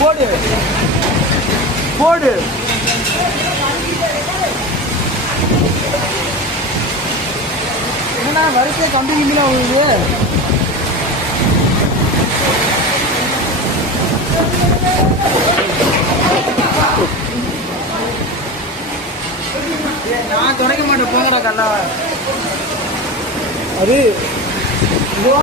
போடு போடு. என்னன்னா வரிசையை கம்பி கிம்பினா உங்களுக்கு நான் துடைக்க மாட்டேன் போங்கடா கண்ணா. அது